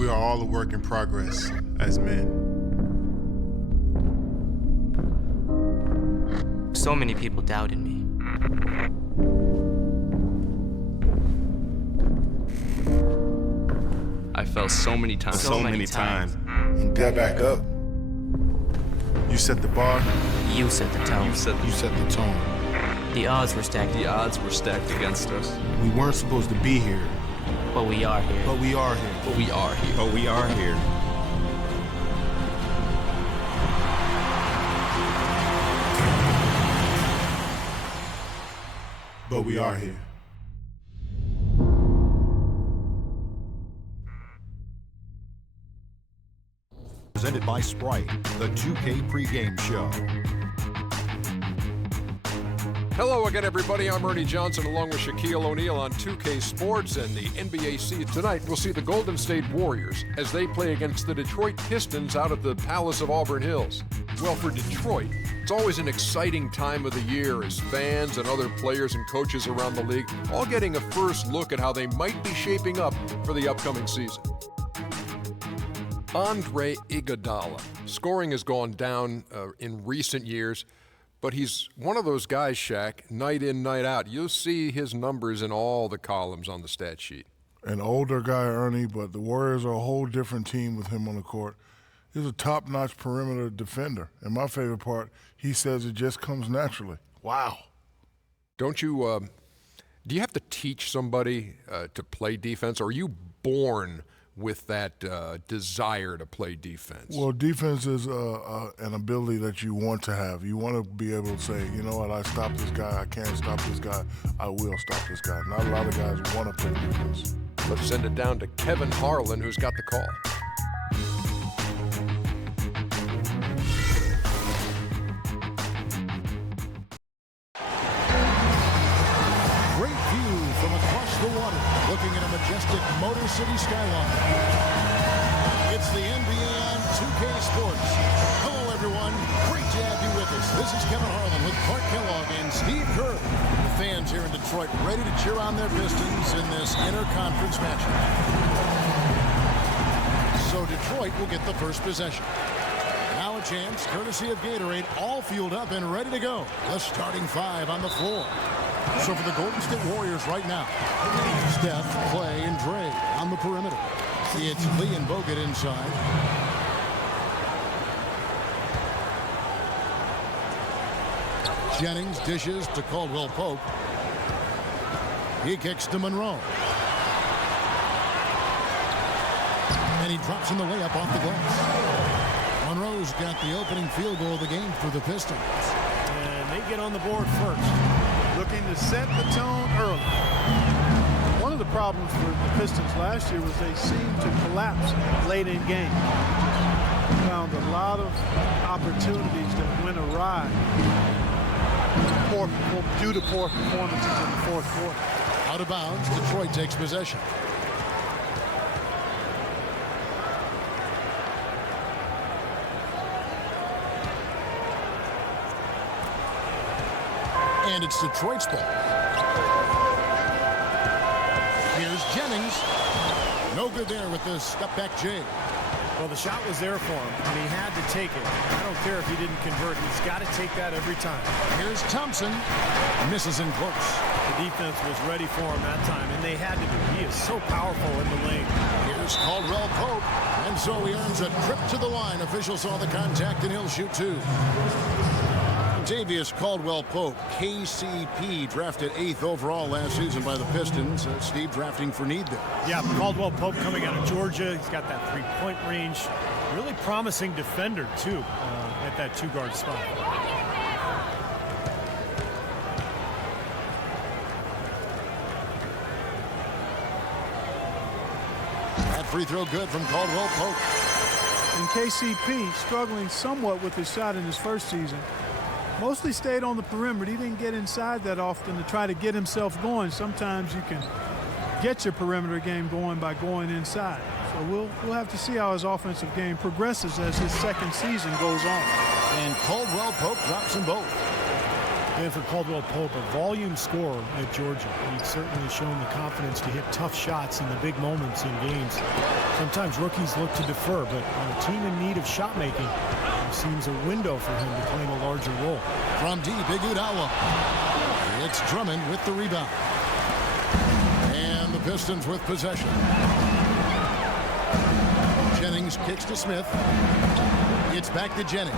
We are all a work in progress as men. So many people doubted me. I fell so many times. So many times. And got back up. You set the bar. You set the tone. You set the tone. The odds were stacked. The odds were stacked against us. We weren't supposed to be here. But we are here. But we are here. But we are here. But we are here. But we are here. Presented by Sprite, the 2K pregame show. Hello again, everybody. I'm Ernie Johnson along with Shaquille O'Neal on 2K Sports and the NBA season. Tonight, we'll see the Golden State Warriors as they play against the Detroit Pistons out at the Palace of Auburn Hills. Well, for Detroit, it's always an exciting time of the year as fans and other players and coaches around the league all getting a first look at how they might be shaping up for the upcoming season. Andre Iguodala. Scoring has gone down in recent years, but he's one of those guys, Shaq, night in, night out. You'll see his numbers in all the columns on the stat sheet. An older guy, Ernie, but the Warriors are a whole different team with him on the court. He's a top-notch perimeter defender. And my favorite part, he says it just comes naturally. Wow. Don't you, do you have to teach somebody to play defense, or are you born with that desire to play defense? Well, defense is an ability that you want to have. You want to be able to say, you know what, I stopped this guy, I can't stop this guy, I will stop this guy. Not a lot of guys want to play defense. Let's send it down to Kevin Harlan, who's got the call. Great view from across the water, looking at a majestic Motor City skyline. It's the NBA on 2K Sports. Hello, everyone. Great to have you with us. This is Kevin Harlan with Clark Kellogg and Steve Kerr. The fans here in Detroit ready to cheer on their Pistons in this interconference matchup. So Detroit will get the first possession. Now a chance, courtesy of Gatorade, all fueled up and ready to go. The starting five on the floor. So for the Golden State Warriors right now, Steph, Clay, and Dre on the perimeter. It's Lee and Bogut inside. Jennings dishes to Caldwell Pope. He kicks to Monroe. And he drops in the layup off the glass. Monroe's got the opening field goal of the game for the Pistons. And they get on the board first, looking to set the tone early. One of the problems for the Pistons last year was they seemed to collapse late in game. Found a lot of opportunities that went awry due to poor performances in the fourth quarter. Out of bounds, Detroit takes possession. And it's Detroit's ball. Here's Jennings. No good there with the step-back J. Well, the shot was there for him, and he had to take it. I don't care if he didn't convert. He's got to take that every time. Here's Thompson. Misses in close. The defense was ready for him that time, and they had to be. He is so powerful in the lane. Here's Caldwell Pope. And so he earns a trip to the line. Officials saw the contact, and he'll shoot two. Davius Caldwell Pope, KCP, drafted 8th overall last season by the Pistons. Steve drafting for need there. Yeah, Caldwell Pope coming out of Georgia. He's got that three-point range. Really promising defender, too, at that two-guard spot. That free throw good from Caldwell Pope. And KCP struggling somewhat with his shot in his first season. Mostly stayed on the perimeter. He didn't get inside that often to try to get himself going. Sometimes you can get your perimeter game going by going inside. So we'll have to see how his offensive game progresses as his second season goes on. And Caldwell Pope drops them both. And for Caldwell Pope, a volume scorer at Georgia. He's certainly shown the confidence to hit tough shots in the big moments in games. Sometimes rookies look to defer, but on a team in need of shot making, it seems a window for him to claim a larger role. From deep, Iguodala. It's Drummond with the rebound. And the Pistons with possession. Jennings kicks to Smith. It's back to Jennings.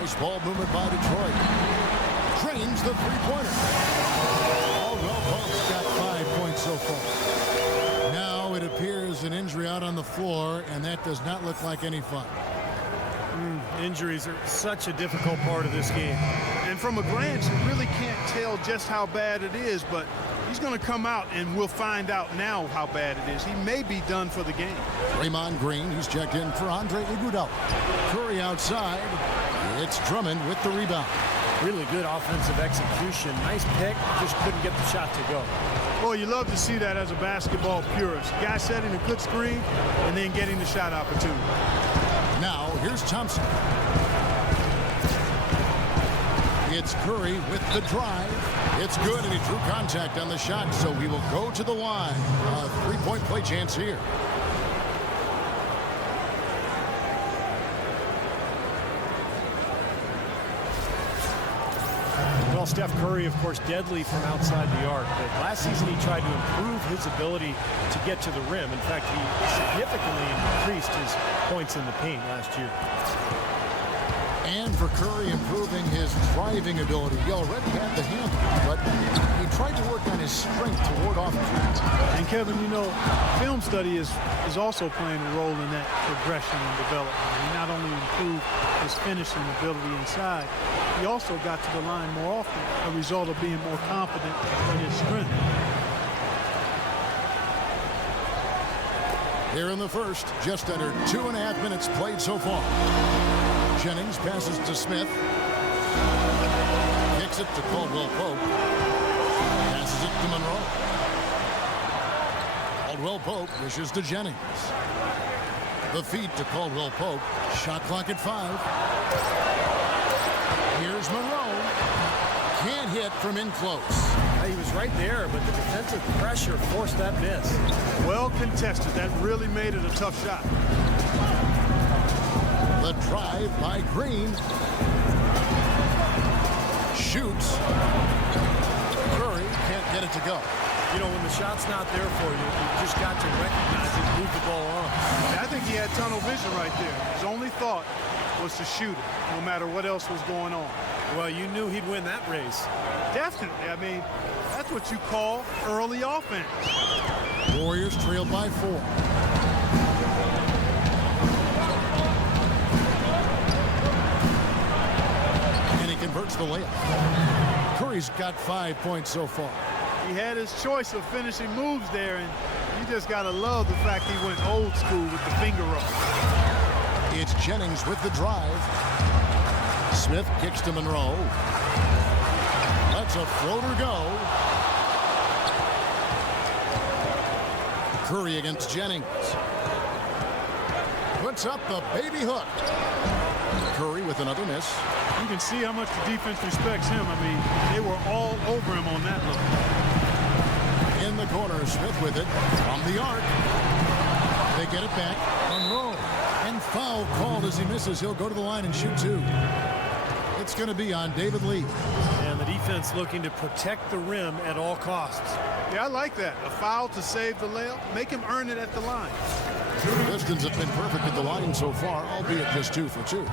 Nice ball movement by Detroit. Drains the three-pointer. Caldwell Pope's got 5 points so far. Now it appears an injury out on the floor, and that does not look like any fun. Injuries are such a difficult part of this game. And from a glance, you really can't tell just how bad it is, but he's going to come out, and we'll find out now how bad it is. He may be done for the game. Draymond Green, he's checked in for Andre Iguodala. Curry outside. It's Drummond with the rebound. Really good offensive execution. Nice pick, just couldn't get the shot to go. Well, you love to see that as a basketball purist. Guy setting a good screen and then getting the shot opportunity. Now, here's Thompson. It's Curry with the drive. It's good, and he drew contact on the shot, so he will go to the line. A three-point play chance here. Well, Steph Curry, of course, deadly from outside the arc. But last season, he tried to improve his ability to get to the rim. In fact, he significantly increased his points in the paint last year. And for Curry, improving his driving ability. He already had the handle, but he tried to work on his strength to ward off dribbles. And Kevin, you know, film study is also playing a role in that progression and development. He not only improved his finishing ability inside, he also got to the line more often, a result of being more confident in his strength. Here in the first, just under 2.5 minutes played so far. Jennings passes to Smith. Kicks it to Caldwell Pope. Passes it to Monroe. Caldwell Pope wishes to Jennings. The feed to Caldwell Pope. Shot clock at 5. Here's Monroe. Can't hit from in close. He was right there, but the defensive pressure forced that miss. Well contested. That really made it a tough shot. The drive by Green. Shoots. Curry can't get it to go. You know, when the shot's not there for you, you just got to recognize it, move the ball on. I think he had tunnel vision right there. His only thought was to shoot it, no matter what else was going on. Well, you knew he'd win that race. Definitely. I mean, that's what you call early offense. Warriors trail by 4. And he converts the layup. Curry's got 5 points so far. He had his choice of finishing moves there, and you just got to love the fact he went old school with the finger roll. It's Jennings with the drive. Smith kicks to Monroe. Lets a floater go. Curry against Jennings. Puts up the baby hook. Curry with another miss. You can see how much the defense respects him. I mean, they were all over him on that look. In the corner, Smith with it from the arc. They get it back. Monroe. And foul called as he misses. He'll go to the line and shoot 2. It's going to be on David Lee. And the defense looking to protect the rim at all costs. Yeah, I like that. A foul to save the layup. Make him earn it at the line. The Pistons have been perfect at the line so far, albeit just 2 for 2.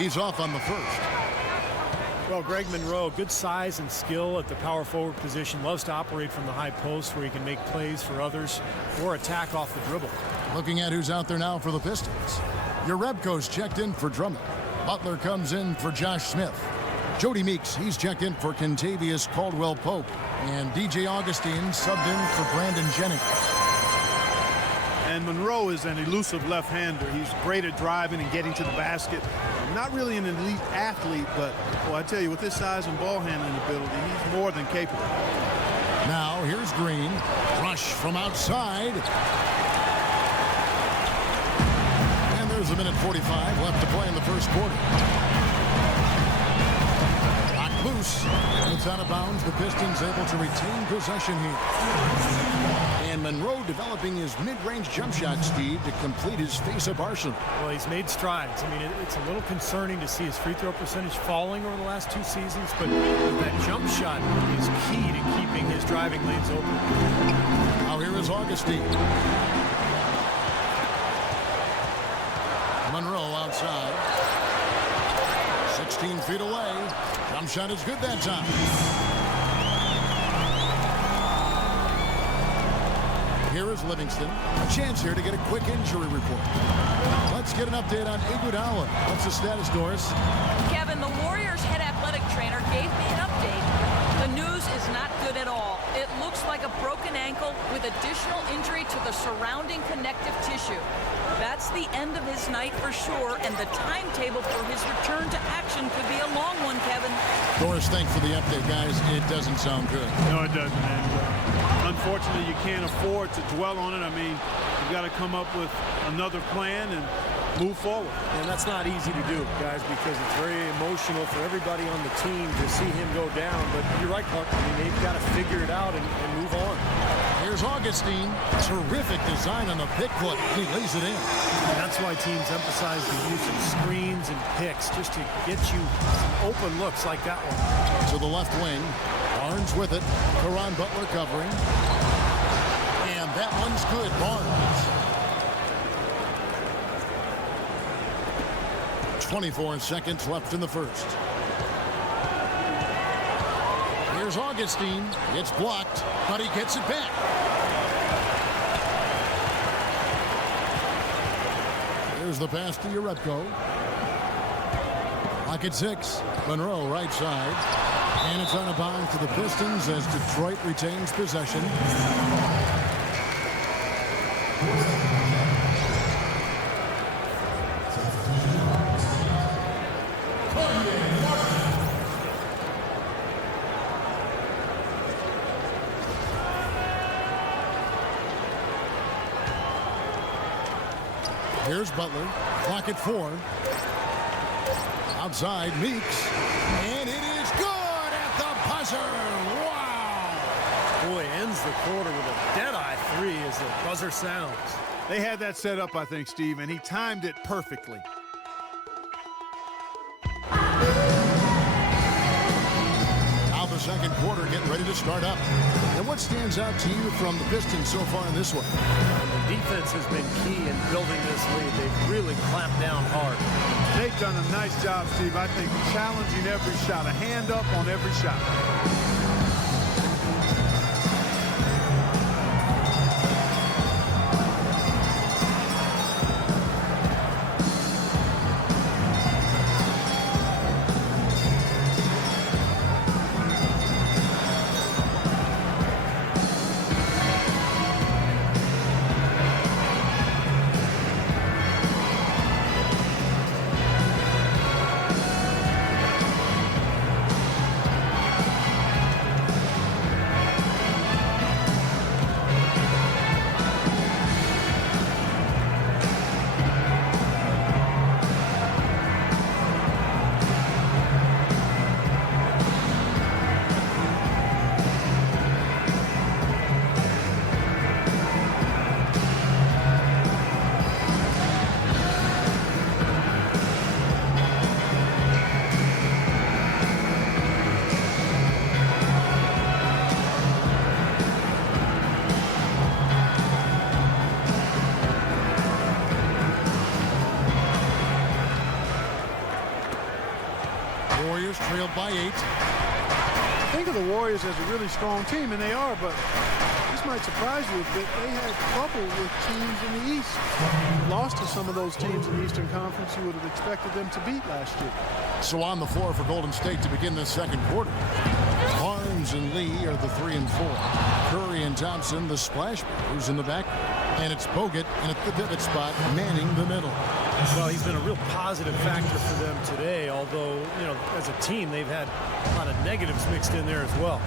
He's off on the first. Well, Greg Monroe, good size and skill at the power forward position. Loves to operate from the high post where he can make plays for others or attack off the dribble. Looking at who's out there now for the Pistons. Urebko's checked in for Drummond. Butler comes in for Josh Smith. Jody Meeks, he's checked in for Kentavious Caldwell-Pope. And DJ Augustine subbed in for Brandon Jennings. And Monroe is an elusive left-hander. He's great at driving and getting to the basket. Not really an elite athlete, but, well, I tell you, with his size and ball handling ability, he's more than capable. Now, here's Green. Rush from outside. And Here's a minute 45 left to play in the first quarter. Locked loose. It's out of bounds. The Pistons able to retain possession here. And Monroe developing his mid-range jump shot, Steve, to complete his face-up arsenal. Well, he's made strides. I mean, it's a little concerning to see his free throw percentage falling over the last 2 seasons, but that jump shot is key to keeping his driving lanes open. Now here is Augustine. Monroe outside. 16 feet away. Jump shot is good that time. Here is Livingston. A chance here to get a quick injury report. Let's get an update on Iguodala. What's the status, Doris? Kevin, the Warriors' head athletic trainer gave me an update. The news is not good at all. It looks like a broken ankle with additional injury to the surrounding connective tissue. That's the end of his night for sure, and the timetable for his return to action could be a long one, Kevin. Doris, thanks for the update, guys. It doesn't sound good. No, it doesn't. And unfortunately, you can't afford to dwell on it. I mean, you've got to come up with another plan and move forward. And that's not easy to do, guys, because it's very emotional for everybody on the team to see him go down. But you're right, Clark. I mean, they've got to figure it out and move on. Here's Augustine. Terrific design on the pick foot. He lays it in. And that's why teams emphasize the use of screens and picks just to get you some open looks like that one. To the left wing. Barnes with it. Caron Butler covering. And that one's good. Barnes. 24 seconds left in the first. Here's Augustine. It's blocked, but he gets it back. Here's the pass to Urepko. Lock at 6. Monroe right side. And it's on a bounce to the Pistons as Detroit retains possession. Here's Butler. Clock at 4. Outside, Meeks. And it is good at the buzzer. Wow. Boy, ends the quarter with a dead-eye 3 as the buzzer sounds. They had that set up, I think, Steve, and he timed it perfectly. Now the second quarter getting ready to start up. And what stands out to you from the Pistons so far in this one? The defense has been key in building this lead. They've really clamped down hard. They've done a nice job, Steve, I think, challenging every shot, a hand up on every shot. Warriors trailed by 8. Think of the Warriors as a really strong team, and they are, but this might surprise you a bit. They had trouble with teams in the East. Lost to some of those teams in the Eastern Conference you would have expected them to beat last year. So on the floor for Golden State to begin this second quarter. Barnes and Lee are the 3 and 4. Curry and Thompson, the splash brothers in the back. And it's Bogut, and at the pivot spot, manning the middle. Well, he's been a real positive factor for them today, although, you know, as a team, they've had a lot of negatives mixed in there as well.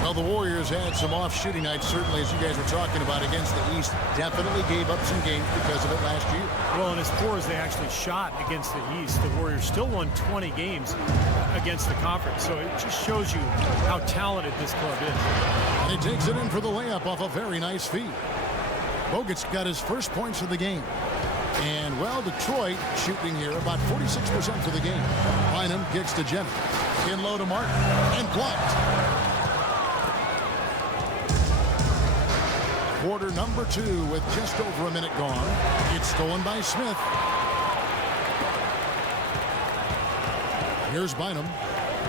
Well, the Warriors had some off shooting nights, certainly, as you guys were talking about, against the East. Definitely gave up some games because of it last year. Well, and as poor as they actually shot against the East, the Warriors still won 20 games against the conference. So it just shows you how talented this club is. And he takes it in for the layup off a very nice feed. Bogut's got his first points of the game. And, well, Detroit shooting here about 46% for the game. Bynum kicks to Jennings. In low to Martin. And blocked. Quarter number 2 with just over a minute gone. It's stolen by Smith. Here's Bynum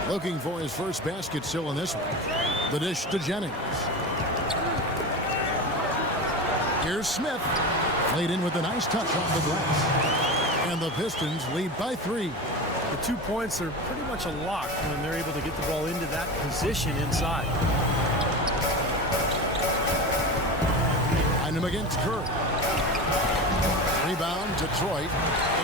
looking for his first basket still in this one. The dish to Jennings. Here's Smith. Laid in with a nice touch off the glass. And the Pistons lead by 3. The 2 points are pretty much a lock when they're able to get the ball into that position inside. Him against Curry. Rebound, Detroit.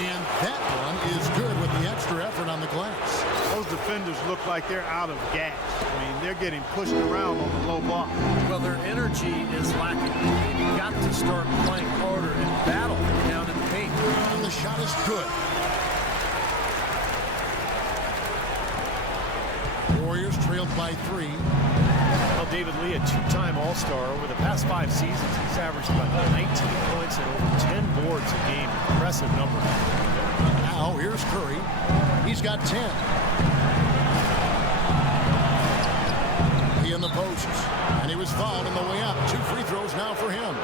And that one is good with the extra effort on the glass. Those defenders look like they're out of gas. I mean, they're getting pushed around on the low block. Well, their energy is lacking. They've got to start playing harder and battle down in the paint. And the shot is good. Warriors trailed by 3. Well, David Lee, a 2-time All-Star. Over the past 5 seasons, he's averaged about 19 points and over 10 boards a game. Impressive number. Now, here's Curry. He's got 10. He in the post. And he was fouled on the way out. 2 free throws now for him.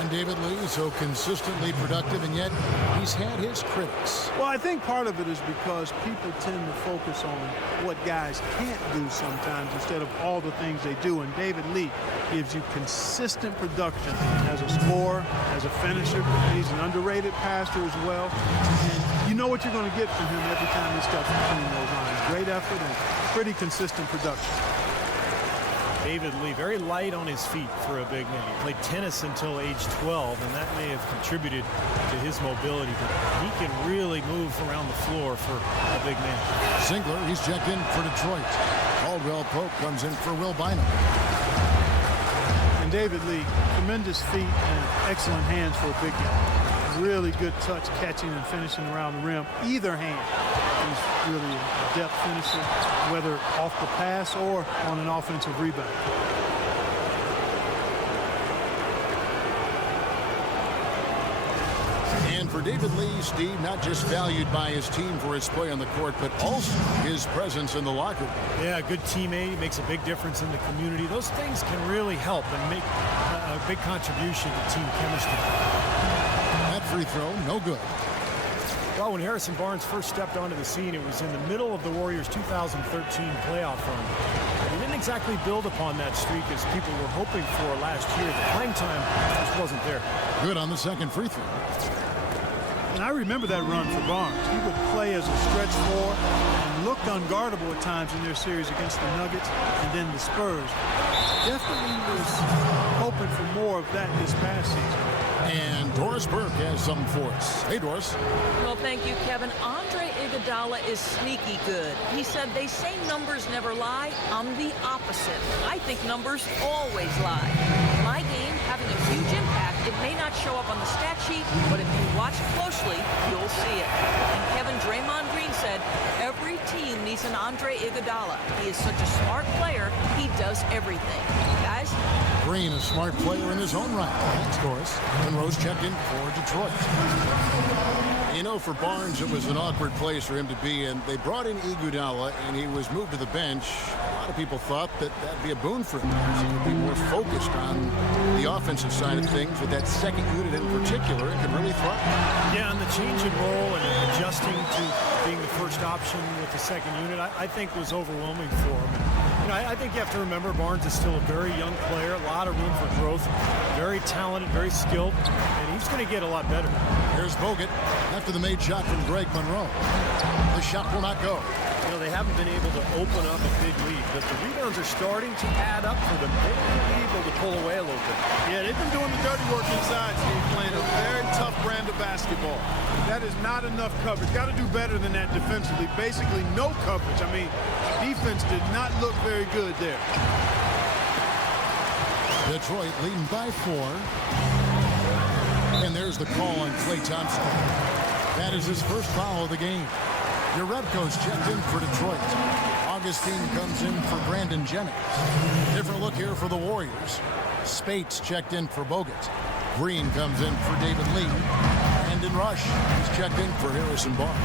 And David Lee, so consistently productive, and yet he's had his critics. Well, I think part of it is because people tend to focus on what guys can't do sometimes instead of all the things they do. And David Lee gives you consistent production as a scorer, as a finisher. He's an underrated passer as well. And you know what you're going to get from him every time he steps between those lines. Great effort and pretty consistent production. David Lee, very light on his feet for a big man. He played tennis until age 12, and that may have contributed to his mobility, but he can really move around the floor for a big man. Ziegler, he's checked in for Detroit. Caldwell Pope comes in for Will Bynum. And David Lee, tremendous feet and excellent hands for a big guy. Really good touch, catching and finishing around the rim. Either hand. He's really a depth finisher, whether off the pass or on an offensive rebound. And for David Lee, Steve, not just valued by his team for his play on the court, but also his presence in the locker room. Yeah, a good teammate, makes a big difference in the community. Those things can really help and make a big contribution to team chemistry. That free throw, no good. Well, when Harrison Barnes first stepped onto the scene, it was in the middle of the Warriors' 2013 playoff run. He didn't exactly build upon that streak as people were hoping for last year. The playing time just wasn't there. Good on the second free throw. And I remember that run for Barnes. He would play as a stretch four and looked unguardable at times in their series against the Nuggets and then the Spurs. Definitely was hoping for more of that this past season. And Doris Burke has something for us. Hey, Doris. Well, thank you, Kevin. Andre Iguodala is sneaky good. He said they say numbers never lie. I'm the opposite. I think numbers always lie. My game having a huge impact. It may not show up on the stat sheet, but if you watch closely, you'll see it. And Kevin, Draymond Green said every team needs an Andre Iguodala. He is such a smart player. He does everything. Guys? Green, a smart player in his own right. Thanks, Doris. And Rose checked in for Detroit. You know, for Barnes, it was an awkward place for him to be, and they brought in Iguodala, and he was moved to the bench. A lot of people thought that that'd be a boon for him. He could be more focused on the offensive side of things. With that second unit in particular, it could really thrive. Yeah, and the change in role and adjusting to being the first option with the second unit, I think was overwhelming for him. You know, I think you have to remember Barnes is still a very young player, a lot of room for growth, very talented, very skilled, and he's going to get a lot better. Here's Bogut after the made shot from Greg Monroe. The shot will not go. You know, they haven't been able to open up a big lead, but the rebounds are starting to add up for them. They may be able to pull away a little bit. Yeah, they've been doing the dirty work inside, Steve, playing a very tough brand of basketball. That is not enough coverage. Got to do better than that defensively. Basically no coverage. I mean, defense did not look very good there. Detroit leading by 4. And there's the call on Klay Thompson. That is his first foul of the game. Jerebko's checked in for Detroit. Augustine comes in for Brandon Jennings. Different look here for the Warriors. Spates checked in for Bogut. Green comes in for David Lee. Brandon Rush is checked in for Harrison Barnes.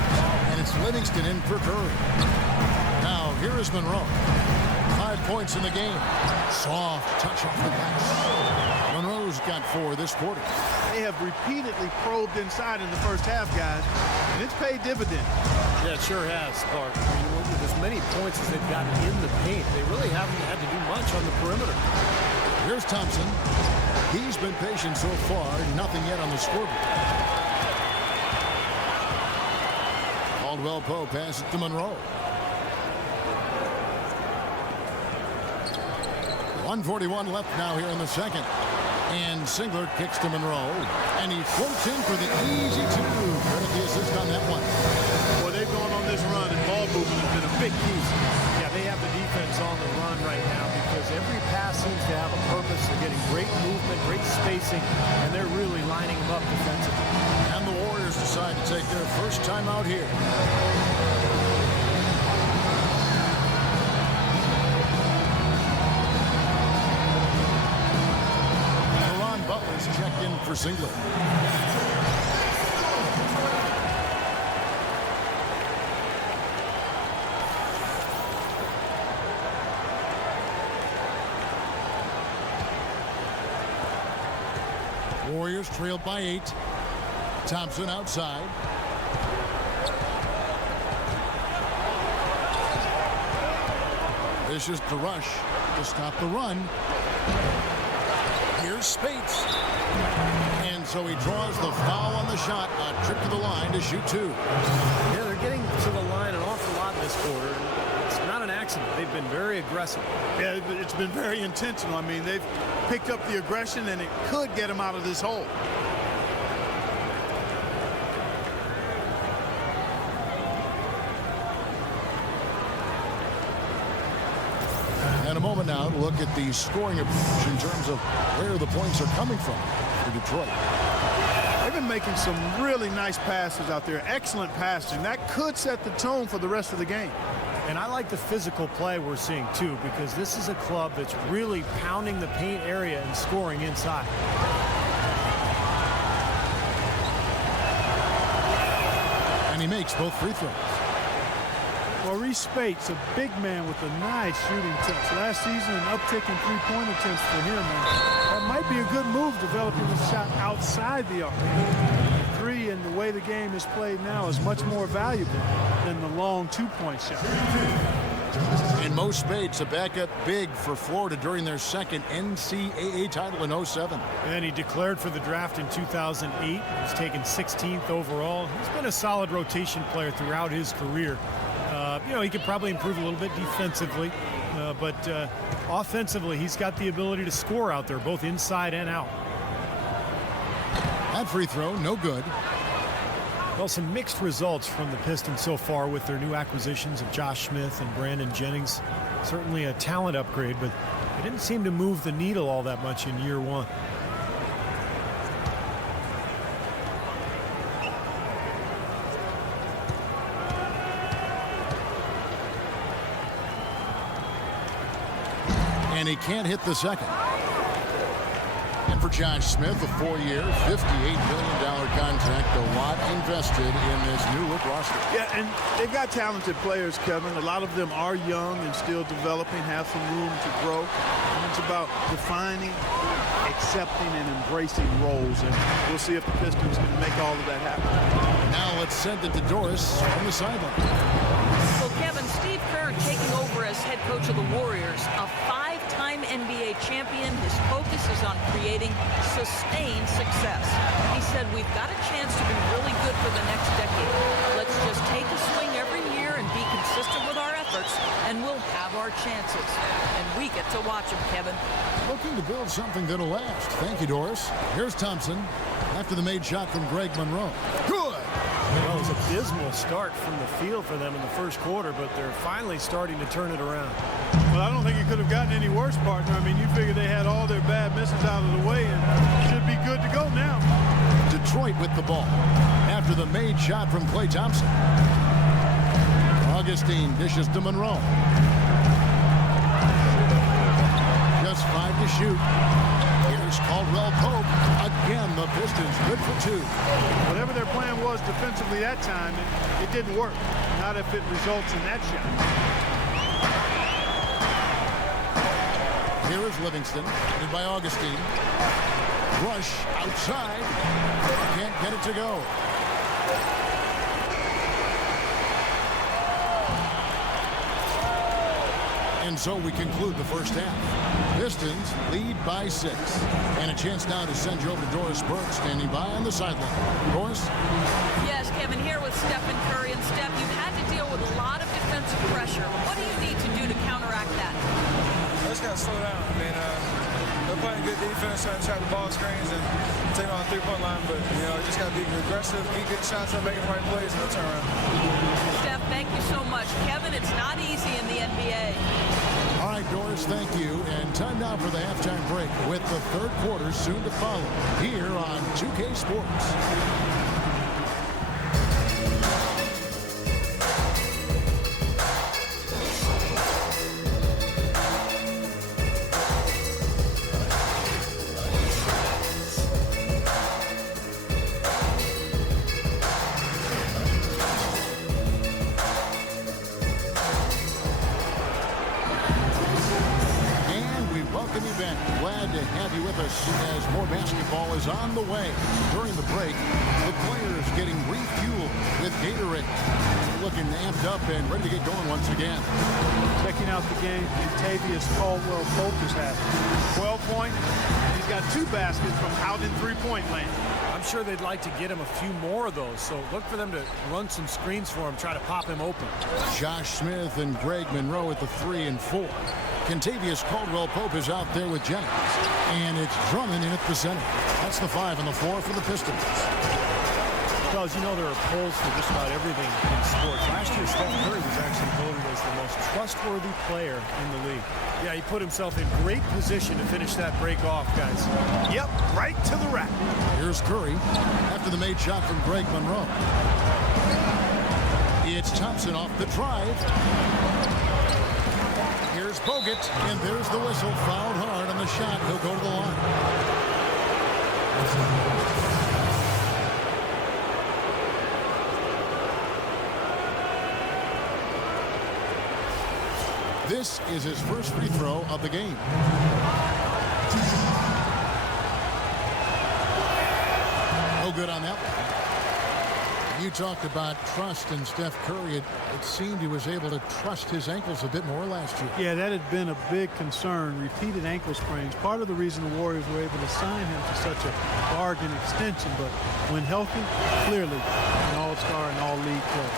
And it's Livingston in for Curry. Now here is Monroe. 5 points in the game. Soft touch off the glass. Monroe's got 4 this quarter. They have repeatedly probed inside in the first half, guys, and it's paid dividends. Yeah, it sure has, Clark. I mean, with as many points as they've gotten in the paint, they really haven't had to do much on the perimeter. Here's Thompson. He's been patient so far. Nothing yet on the scoreboard. Caldwell Pope passes it to Monroe. 1:41 left now here in the second. And Singler kicks to Monroe. And he floats in for the easy 2. Credit the assist on that one. Well, they've gone on this run, and ball movement has been a big key. Yeah, they have the defense on the run right now because every pass seems to have a purpose. They're getting great movement, great spacing, and they're really lining them up defensively. And the Warriors decide to take their first time out here. Checked in for Singler. Warriors trailed by 8. Thompson outside. This is the rush to stop the run. Here's Spates. And so he draws the foul on the shot. A trip to the line to shoot 2. Yeah, they're getting to the line an awful lot this quarter. It's not an accident. They've been very aggressive. Yeah, it's been very intentional. I mean, they've picked up the aggression, and it could get them out of this hole. And a moment now to look at the scoring approach in terms of where the points are coming from for Detroit. They've been making some really nice passes out there. Excellent passing. That could set the tone for the rest of the game. And I like the physical play we're seeing, too, because this is a club that's really pounding the paint area and scoring inside. And he makes both free throws. Maurice Spates, a big man with a nice shooting touch. Last season, an uptick in three-point attempts for him. And that might be a good move, developing the shot outside the arc. Three, and the way the game is played now, is much more valuable than the long two-point shot. And Mo Spates, a backup big for Florida during their second NCAA title in 07. And he declared for the draft in 2008. He was taken 16th overall. He's been a solid rotation player throughout his career. You know, he could probably improve a little bit defensively, but offensively, he's got the ability to score out there, both inside and out. That free throw, no good. Well, some mixed results from the Pistons so far with their new acquisitions of Josh Smith and Brandon Jennings. Certainly a talent upgrade, but they didn't seem to move the needle all that much in year one. And he can't hit the second. And for Josh Smith, a 4-year, $58 million contract, a lot invested in this new look roster. Yeah, and they've got talented players, Kevin. A lot of them are young and still developing, have some room to grow. And it's about defining, accepting, and embracing roles. And we'll see if the Pistons can make all of that happen. Now let's send it to Doris from the sideline. Well, Kevin, Steve Kerr taking over as head coach of the Warriors, a 5-time NBA champion. His focus is on creating sustained success. He said, we've got a chance to be really good for the next decade. Let's just take a swing every year and be consistent with our chances. And we get to watch them, Kevin. Looking to build something that'll last. Thank you, Doris. Here's Thompson after the made shot from Greg Monroe. Good! Well, it was a dismal start from the field for them in the first quarter, but they're finally starting to turn it around. Well, I don't think it could have gotten any worse, partner. I mean, you figure they had all their bad misses out of the way and should be good to go now. Detroit with the ball after the made shot from Klay Thompson. Augustine dishes to Monroe. Just 5 to shoot. Here's Caldwell Pope. Again, the Pistons good for 2. Whatever their plan was defensively that time, it didn't work. Not if it results in that shot. Here is Livingston, headed by Augustine. Rush outside. Can't get it to go. And so we conclude the first half. Pistons lead by 6. And a chance now to send you over to Doris Burke, standing by on the sideline. Doris? Yes, Kevin, here with Stephen Curry. And Steph, you've had to deal with a lot of defensive pressure. What do you need to do to counteract that? I just got to slow down. I mean, they're playing good defense, trying to trap the ball screens and take on the three-point line. But, you know, just got to be aggressive, keep getting shots up, making the right plays, and they'll turn around. Steph, thank you so much. Kevin, it's not easy in the NBA. All right, Doris, thank you. And time now for the halftime break with the third quarter soon to follow here on 2K Sports. As more basketball is on the way. During the break, the players getting refueled with Gatorade. Looking amped up and ready to get going once again. Checking out the game, Contavious Caldwell Pope has had 12 points. He's got 2 baskets from out in three-point land. I'm sure they'd like to get him a few more of those, so look for them to run some screens for him, try to pop him open. Josh Smith and Greg Monroe at the 3 and 4. Contavious Caldwell Pope is out there with Jennings. And it's Drummond in at the center. That's the 5 and the 4 for the Pistons. Because, you know, there are polls for just about everything in sports. Last year, Steph Curry was actually voted as the most trustworthy player in the league. Yeah, he put himself in great position to finish that break off, guys. Yep, right to the rack. Here's Curry after the made shot from Greg Monroe. It's Thompson off the drive. Here's Bogut, and there's the whistle. Fouled hard on the shot. He'll go to the line. This is his first free throw of the game. No good on that one. You talked about trust in Steph Curry. It seemed he was able to trust his ankles a bit more last year. Yeah, that had been a big concern. Repeated ankle sprains. Part of the reason the Warriors were able to sign him to such a bargain extension. But when healthy, clearly an all-star and all-league player.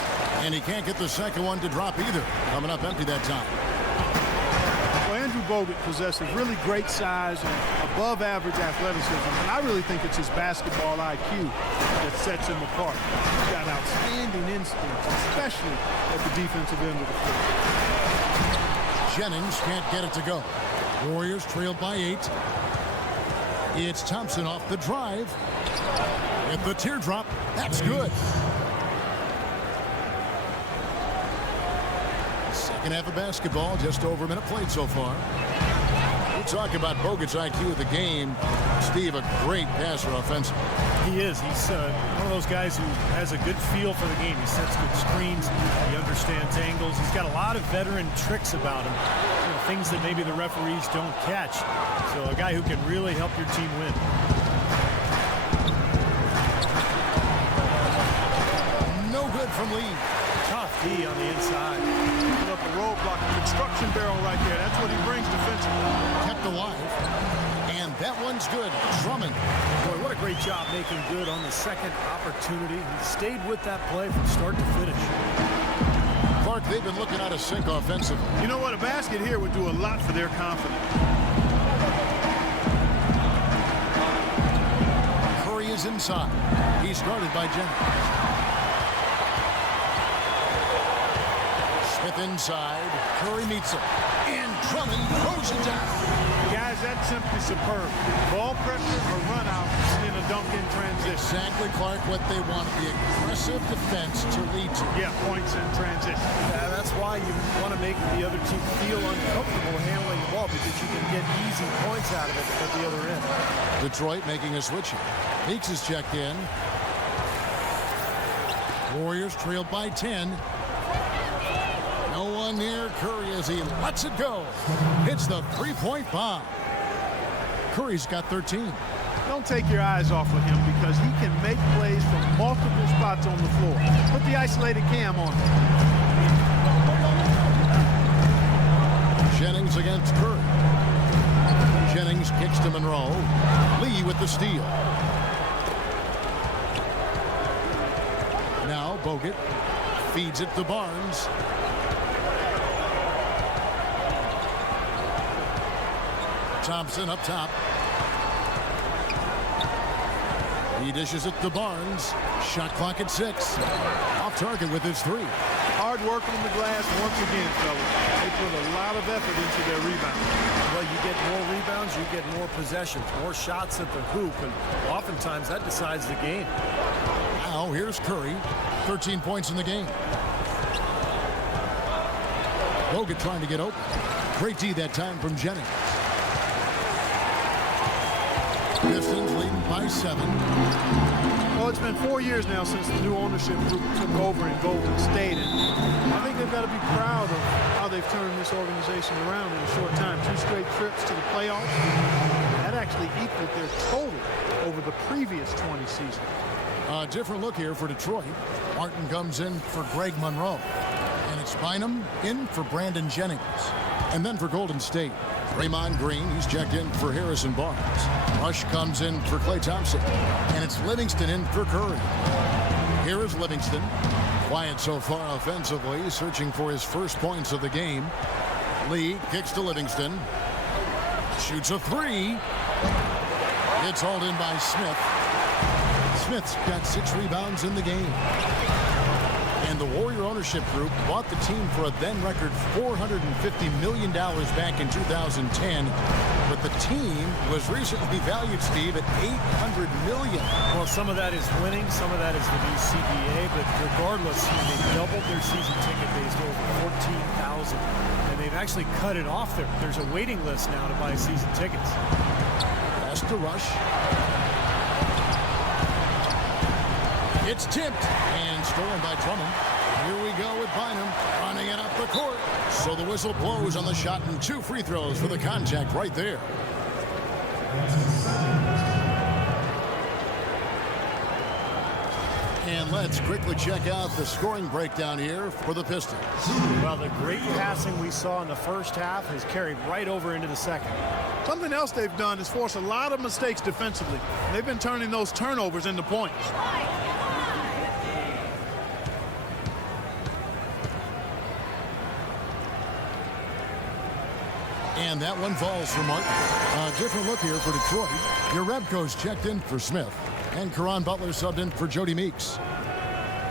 And he can't get the second one to drop either. Coming up empty that time. Well, Andrew Bogut possesses really great size and above-average athleticism, and I really think it's his basketball IQ that sets him apart. He's got outstanding instincts, especially at the defensive end of the floor. Jennings can't get it to go. Warriors trailed by 8. It's Thompson off the drive. With the teardrop, that's good. Second half of basketball, just over a minute played so far. We talk about Bogut's IQ of the game. Steve, a great passer offensively. He is. He's one of those guys who has a good feel for the game. He sets good screens. He understands angles. He's got a lot of veteran tricks about him. You know, things that maybe the referees don't catch. So a guy who can really help your team win. No good from Lee. Tough D on the inside. Put up a roadblock, a construction barrel right there. That's what he brings defensively. Kept alive. And that one's good. Drummond. Boy, what a great job making good on the second opportunity. He stayed with that play from start to finish. Clark they've been looking out of sync offensively. You know what? A basket here would do a lot for their confidence. Curry is inside. He's guarded by Jennings. Smith inside. Curry meets him. And Drummond throws it down. Guys, that's simply superb. Ball pressure or run out and then a dunk in transition. Exactly, Clark, what they want. The aggressive defense to lead to. Yeah, points in transition. Yeah, that's why you want to make the other team feel uncomfortable handling the ball, because you can get easy points out of it at the other end. Detroit making a switch here. Meeks is checked in. Warriors trailed by 10. No one near Curry as he lets it go. Hits the three-point bomb. Curry's got 13. Don't take your eyes off of him, because he can make plays from multiple spots on the floor. Put the isolated cam on him. Jennings against Curry. Jennings kicks to Monroe. Lee with the steal. Now Bogut feeds it to Barnes. Thompson up top. He dishes it to Barnes. Shot clock at 6. Off target with his 3. Hard work on the glass once again, fellas. They put a lot of effort into their rebound. Well, you get more rebounds, you get more possessions, more shots at the hoop, and oftentimes that decides the game. Now here's Curry. 13 points in the game. Bogut trying to get open. Great D that time from Jennings. Pistons leading by 7. Well, it's been 4 years now since the new ownership group took over in Golden State, and I think they've got to be proud of how they've turned this organization around in a short time. 2 straight trips to the playoffs. That actually equaled their total over the previous 20 seasons. A different look here for Detroit. Martin comes in for Greg Monroe. And it's Bynum in for Brandon Jennings. And then for Golden State, Draymond Green, he's checked in for Harrison Barnes. Rush comes in for Klay Thompson. And it's Livingston in for Curry. Here is Livingston. Quiet so far offensively, searching for his first points of the game. Lee kicks to Livingston. Shoots a 3. It's hauled in by Smith. Smith's got 6 rebounds in the game. And the Warrior ownership group bought the team for a then record $450 million back in 2010. But the team was recently valued, Steve, at $800 million. Well, some of that is winning, some of that is the new CBA, but regardless, they doubled their season ticket base to over 14,000. And they've actually cut it off there. There's a waiting list now to buy season tickets. Pass to Rush. It's tipped and stolen by Drummond. Here we go with Bynum running it up the court. So the whistle blows on the shot and 2 free throws for the contact right there. And let's quickly check out the scoring breakdown here for the Pistons. Well, the great passing we saw in the first half has carried right over into the second. Something else they've done is force a lot of mistakes defensively. They've been turning those turnovers into points. And that one falls for Martin. A different look here for Detroit. Jerebko's checked in for Smith. And Caron Butler subbed in for Jody Meeks.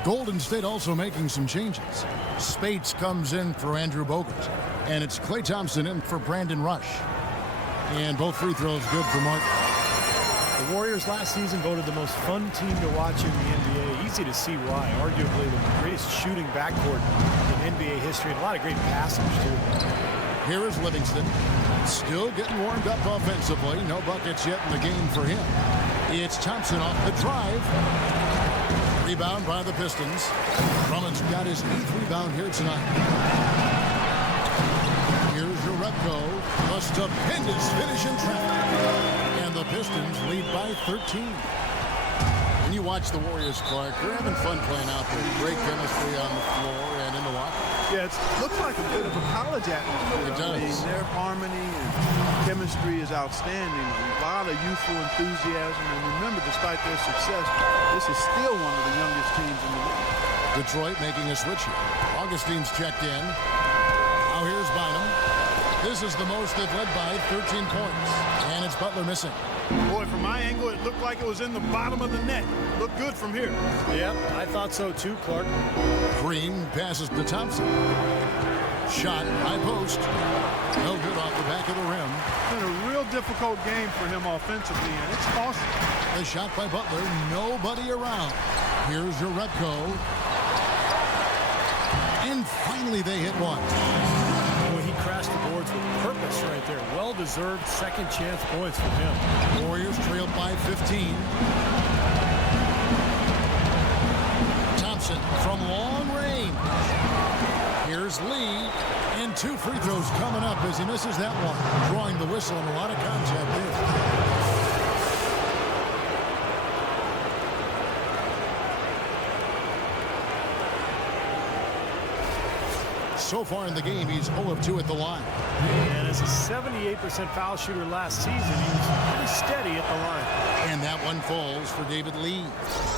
Golden State also making some changes. Spates comes in for Andrew Bogut. And it's Klay Thompson in for Brandon Rush. And both free throws good for Martin. The Warriors last season voted the most fun team to watch in the NBA. Easy to see why. Arguably the greatest shooting backcourt in NBA history. And a lot of great passers, too. Here is Livingston, still getting warmed up offensively. No buckets yet in the game for him. It's Thompson off the drive. Rebound by the Pistons. Drummond's got his 8th rebound here tonight. Here's Jerebko. A stupendous finish in traffic. And the Pistons lead by 13. When you watch the Warriors, Clark, they're having fun playing out there. Great chemistry on the floor and in the locker. Yeah, it looks like a bit of a college atmosphere. It does. I mean, their harmony and chemistry is outstanding. A lot of youthful enthusiasm. And remember, despite their success, this is still one of the youngest teams in the league. Detroit making a switch here. Augustine's checked in. Now here's Bynum. This is the most they've led by, 13 points. And it's Butler missing. Boy, from my angle, it looked like it was in the bottom of the net. Looked good from here. Yeah, I thought so too, Clark. Green passes to Thompson. Shot, high post. No good off the back of the rim. Been a real difficult game for him offensively, and it's costly. The shot by Butler, nobody around. Here's Jerebko. And finally they hit one. Boy, he crashed the boards with purpose right there. Well-deserved second chance points for him. Warriors trailed by 15. Thompson from long range. Here's Lee. And 2 free throws coming up as he misses that one. Drawing the whistle and a lot of contact there. So far in the game, he's 0 of 2 at the line. And as a 78% foul shooter last season, he was pretty steady at the line. And that one falls for David Lee.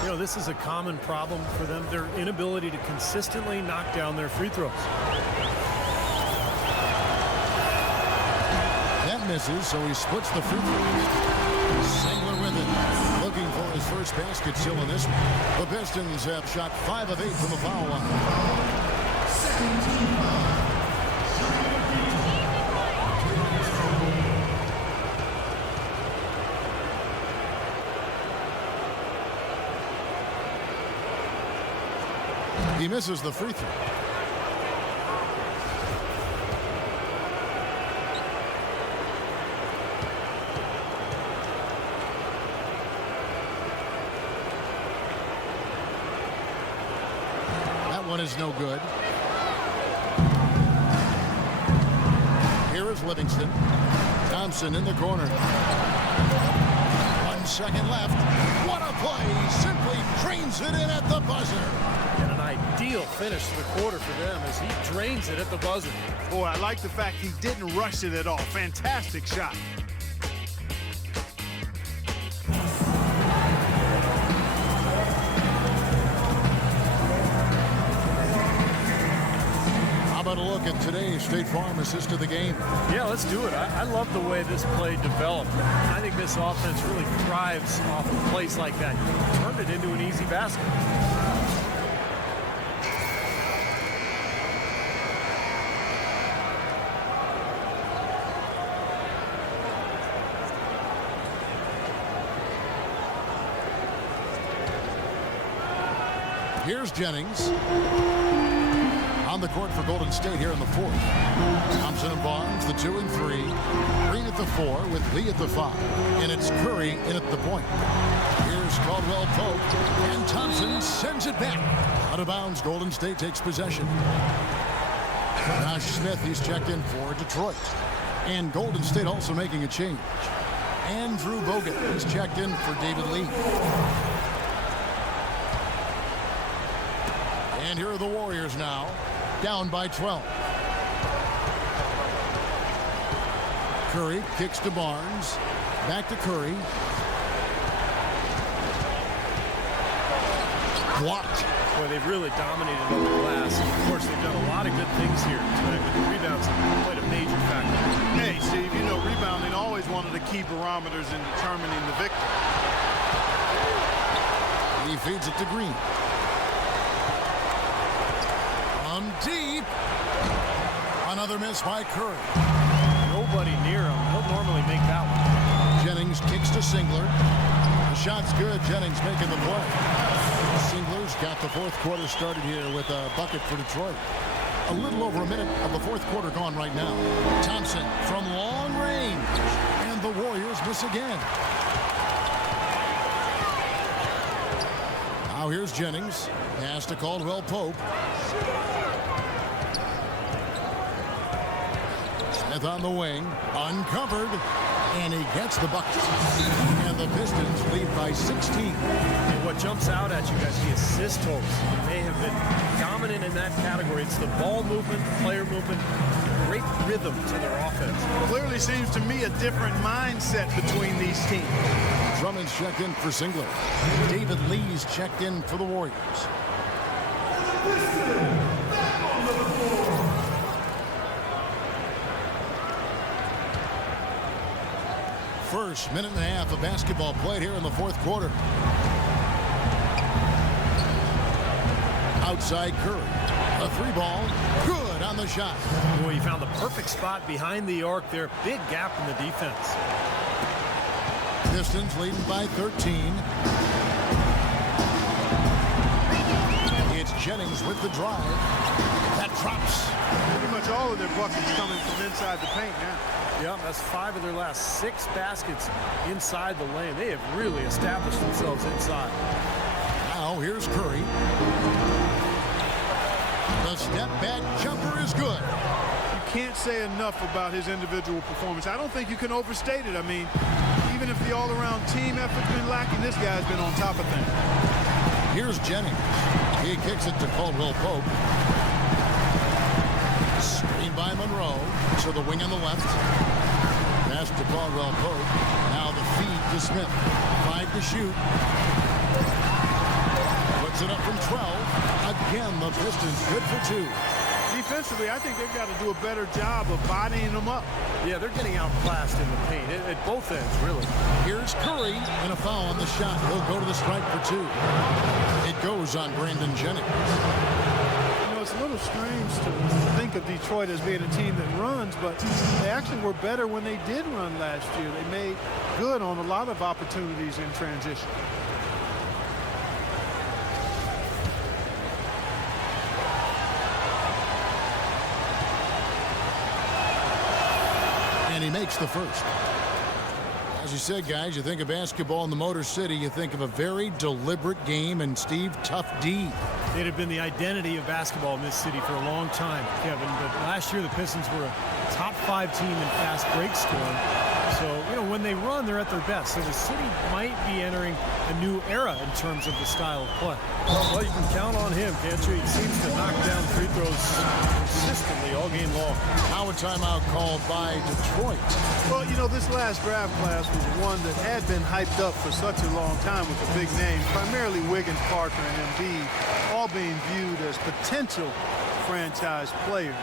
You know, this is a common problem for them, their inability to consistently knock down their free throws. That misses, so he splits the free throws. Singler with it. Looking for his first basket still in this one. The Pistons have shot 5 of 8 from the foul line. He misses the free throw. That one is no good. Here is Livingston. Thompson in the corner. 1 second left. What a play! Simply drains it in at the buzzer. And an ideal finish to the quarter for them as he drains it at the buzzer. Boy, I like the fact he didn't rush it at all. Fantastic shot. How about a look at today's State Farm assist of the game? Yeah, let's do it. I love the way this play developed. I think this offense really thrives off of plays like that. Turned it into an easy basket. Here's Jennings. On the court for Golden State here in the 4th. Thompson and Barnes, the 2 and 3. Green at the 4 with Lee at the 5. And it's Curry in at the point. Here's Caldwell Pope. And Thompson sends it back. Out of bounds, Golden State takes possession. Josh Smith, he's checked in for Detroit. And Golden State also making a change. Andrew Bogut is checked in for David Lee. And here are the Warriors now, down by 12. Curry kicks to Barnes. Back to Curry. Blocked. Boy, they've really dominated on the glass. Of course, they've done a lot of good things here tonight, but the rebounds have played a major factor. Hey, Steve, you know rebounding always one of the key barometers in determining the victory. He feeds it to Green. Deep. Another miss by Curry. Nobody near him. He'll normally make that one. Jennings kicks to Singler. The shot's good. Jennings making the play. Singler's got the 4th quarter started here with a bucket for Detroit. A little over a minute of the 4th quarter gone right now. Thompson from long range. And the Warriors miss again. Now here's Jennings. Pass to Caldwell Pope. Smith on the wing, uncovered, and he gets the bucket. And the Pistons lead by 16. And what jumps out at you guys, the assist totals. They have been dominant in that category. It's the ball movement, the player movement, great rhythm to their offense. Clearly seems to me a different mindset between these teams. Drummond's checked in for Singler. David Lee's checked in for the Warriors. First minute and a half of basketball played here in the fourth quarter. Outside Curry. A three ball. Good on the shot. Boy, he found the perfect spot behind the arc there. Big gap in the defense. Pistons leading by 13. It's Jennings with the drive. That drops. Pretty much all of their buckets coming from inside the paint now. Yeah, that's 5 of their last 6 baskets inside the lane. They have really established themselves inside. Now here's Curry. The step back jumper is good. You can't say enough about his individual performance. I don't think you can overstate it. I mean, even if the all-around team effort's been lacking, this guy's been on top of things. Here's Jennings. He kicks it to Caldwell Pope. Screen by Monroe to the wing on the left. Pass to Caldwell Pope. Now the feed to Smith. 5 to shoot. Puts it up from 12. Again, the Pistons good for 2. Defensively, I think they've got to do a better job of bodying them up. Yeah, they're getting outclassed in the paint at both ends, really. Here's Curry, and a foul on the shot. He'll go to the strike for 2. It goes on Brandon Jennings. You know, it's a little strange to think of Detroit as being a team that runs, but they actually were better when they did run last year. They made good on a lot of opportunities in transition. And he makes the first. As you said, guys, you think of basketball in the Motor City, you think of a very deliberate game, and Steve, tough D. It had been the identity of basketball in this city for a long time, Kevin, but last year the Pistons were a top 5 team in fast break scoring. So, you know, when they run, they're at their best. So the city might be entering a new era in terms of the style of play. Well, you can count on him, can't you? He seems to knock down free throws consistently all game long. Now a timeout called by Detroit. Well, you know, this last draft class was one that had been hyped up for such a long time with the big names, primarily Wiggins, Parker, and Embiid, all being viewed as potential franchise players.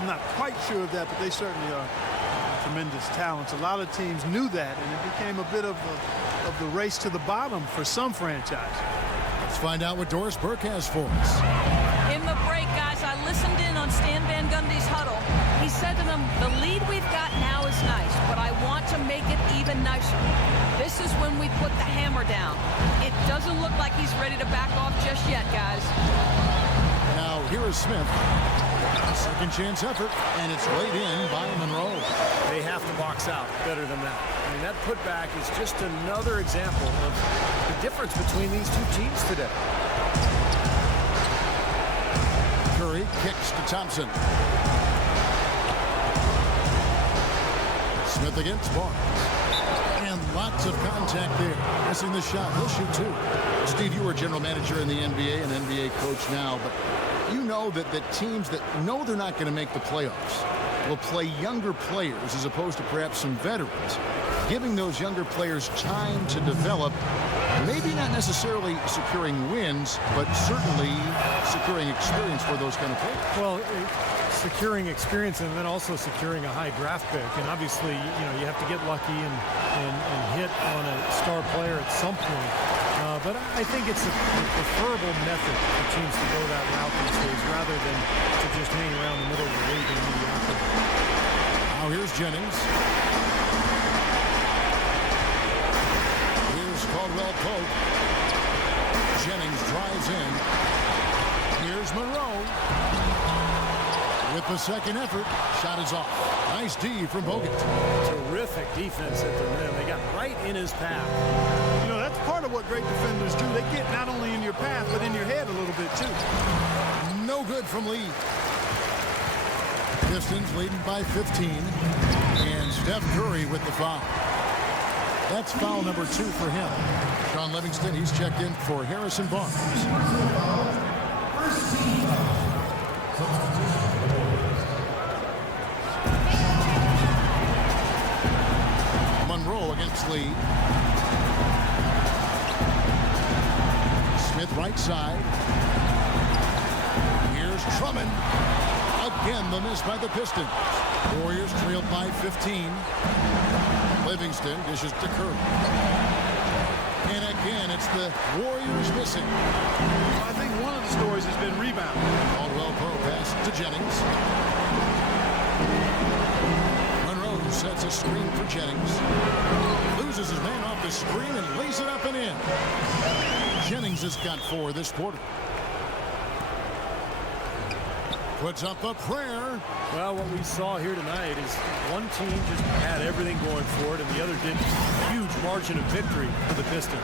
I'm not quite sure of that, but they certainly are tremendous talents. A lot of teams knew that, and it became a bit of the race to the bottom for some franchises. Let's find out what Doris Burke has for us. In the break, guys, I listened in on Stan Van Gundy's huddle. He said to them, the lead we've got now is nice, but I want to make it even nicer. This is when we put the hammer down. It doesn't look like he's ready to back off just yet, guys. Now, here is Smith. Second chance effort, and it's laid in by Monroe. They have to box out better than that. I mean, that putback is just another example of the difference between these two teams today. Curry kicks to Thompson. Smith against Barnes. And lots of contact there. Missing the shot. He'll shoot 2. Steve, you were general manager in the NBA and NBA coach now, but you know that the teams that know they're not going to make the playoffs will play younger players as opposed to perhaps some veterans, giving those younger players time to develop, maybe not necessarily securing wins, but certainly securing experience for those kind of players. Well, securing experience and then also securing a high draft pick. And obviously, you know, you have to get lucky and hit on a star player at some point. But I think it's a preferable method for teams to go that route these days rather than to just hang around the middle of the league and mediocrity. Now here's Jennings. Here's Caldwell Pope. Jennings drives in. Here's Monroe. With the second effort, shot is off. Nice D from Bogut. Terrific defense at the rim. They got right in his path. You know, that's part of what great defenders do. They get not only in your path, but in your head a little bit, too. No good from Lee. Pistons leading by 15. And Steph Curry with the foul. That's foul number 2 for him. Sean Livingston, he's checked in for Harrison Barnes. Monroe against Lee. Smith right side. Here's Drummond. Again, the miss by the Pistons. Warriors trailed by 15. Livingston dishes to Curry. And again, it's the Warriors missing. I think one of the stories has been rebounding. Caldwell Pope pass to Jennings. Monroe sets a screen for Jennings. Loses his man off the screen and lays it up and in. Jennings has got 4 this quarter. Puts up a prayer. Well, what we saw here tonight is one team just had everything going for it, and the other did. Huge margin of victory for the Pistons.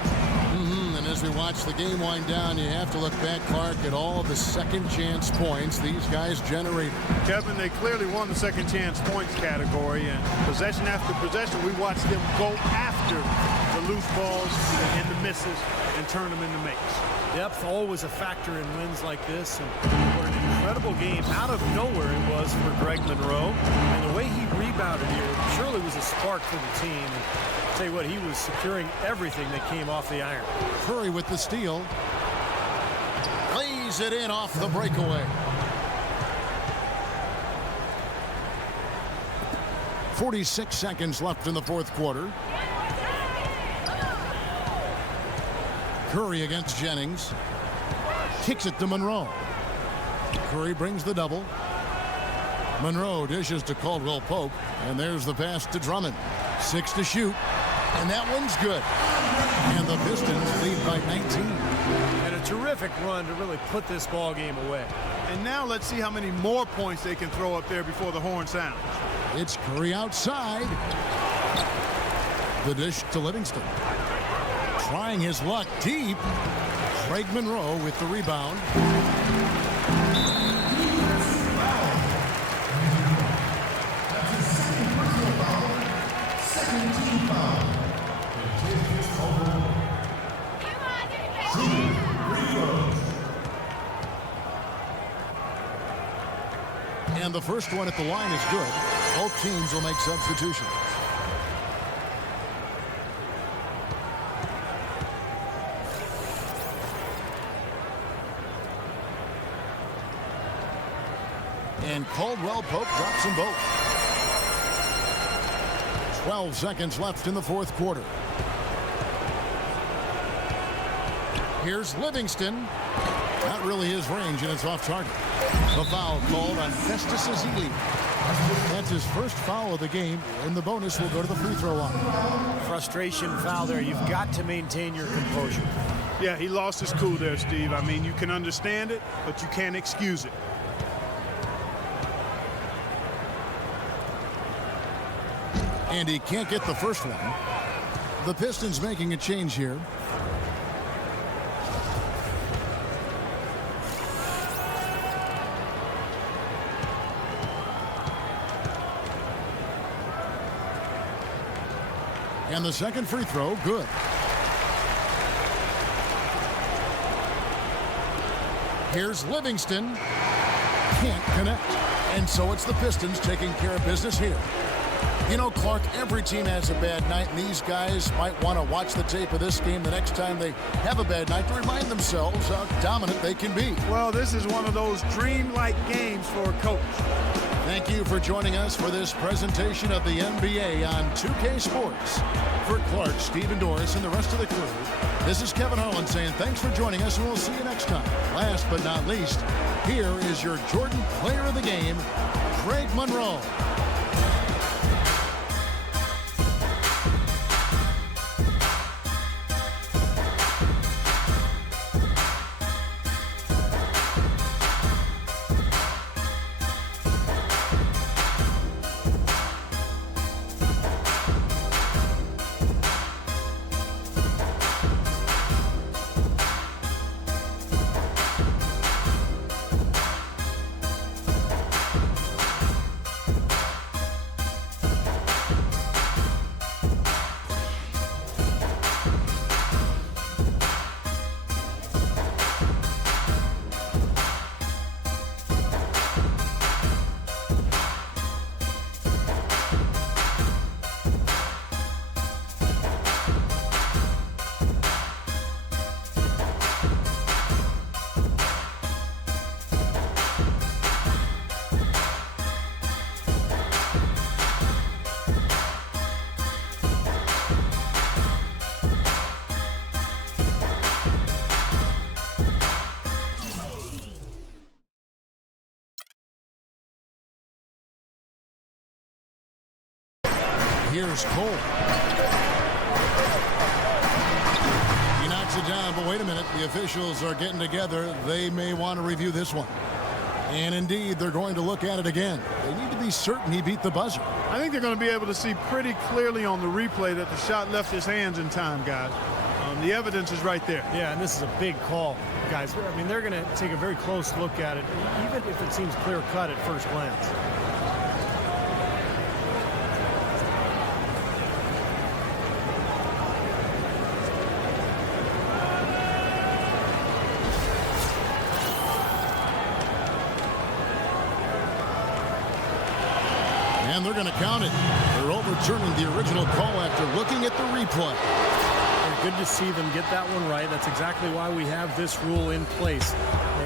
And as we watch the game wind down, you have to look back, Clark, at all of the second chance points these guys generated. Kevin, they clearly won the second chance points category, and possession after possession, we watched them go after the loose balls and the misses and turn them into makes. Depth always a factor in wins like this, and what an incredible game out of nowhere it was for Greg Monroe. And the way he rebounded here surely was a spark for the team. And I'll tell you what, he was securing everything that came off the iron. Curry with the steal. Lays it in off the breakaway. 46 seconds left in the fourth quarter. Curry against Jennings. Kicks it to Monroe. Curry brings the double. Monroe dishes to Caldwell Pope. And there's the pass to Drummond. 6 to shoot. And that one's good. And the Pistons lead by 19. And a terrific run to really put this ball game away. And now let's see how many more points they can throw up there before the horn sounds. It's Curry outside. The dish to Livingston. Trying his luck deep. Greg Monroe with the rebound. And the first one at the line is good. Both teams will make substitutions. And Caldwell Pope drops them both. 12 seconds left in the fourth quarter. Here's Livingston. Not really his range, and it's off target. The foul called on Festus Ezeli. That's his first foul of the game, and the bonus will go to the free throw line. Frustration foul there. You've got to maintain your composure. Yeah, he lost his cool there, Steve. I mean, you can understand it, but you can't excuse it. And he can't get the first one. The Pistons making a change here. And the second free throw, good. Here's Livingston. Can't connect. And so it's the Pistons taking care of business here. You know, Clark, every team has a bad night, and these guys might want to watch the tape of this game the next time they have a bad night to remind themselves how dominant they can be. Well, this is one of those dreamlike games for a coach. Thank you for joining us for this presentation of the NBA on 2K Sports. For Clark, Stephen Doris, and the rest of the crew, this is Kevin Harlan saying thanks for joining us, and we'll see you next time. Last but not least, here is your Jordan Player of the Game, Greg Monroe. here's Cole. He knocks it down, but wait a minute. The officials are getting together. They may want to review this one. And indeed, they're going to look at it again. They need to be certain he beat the buzzer. I think they're going to be able to see pretty clearly on the replay that the shot left his hands in time, guys. The evidence is right there. Yeah, and this is a big call, guys. I mean, they're going to take a very close look at it, even if it seems clear-cut at first glance. And they're going to count it. They're overturning the original call after looking at the replay. Good to see them get that one right. That's exactly why we have this rule in place.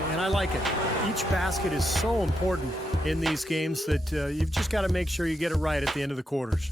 And I like it. Each basket is so important in these games that you've just got to make sure you get it right at the end of the quarters.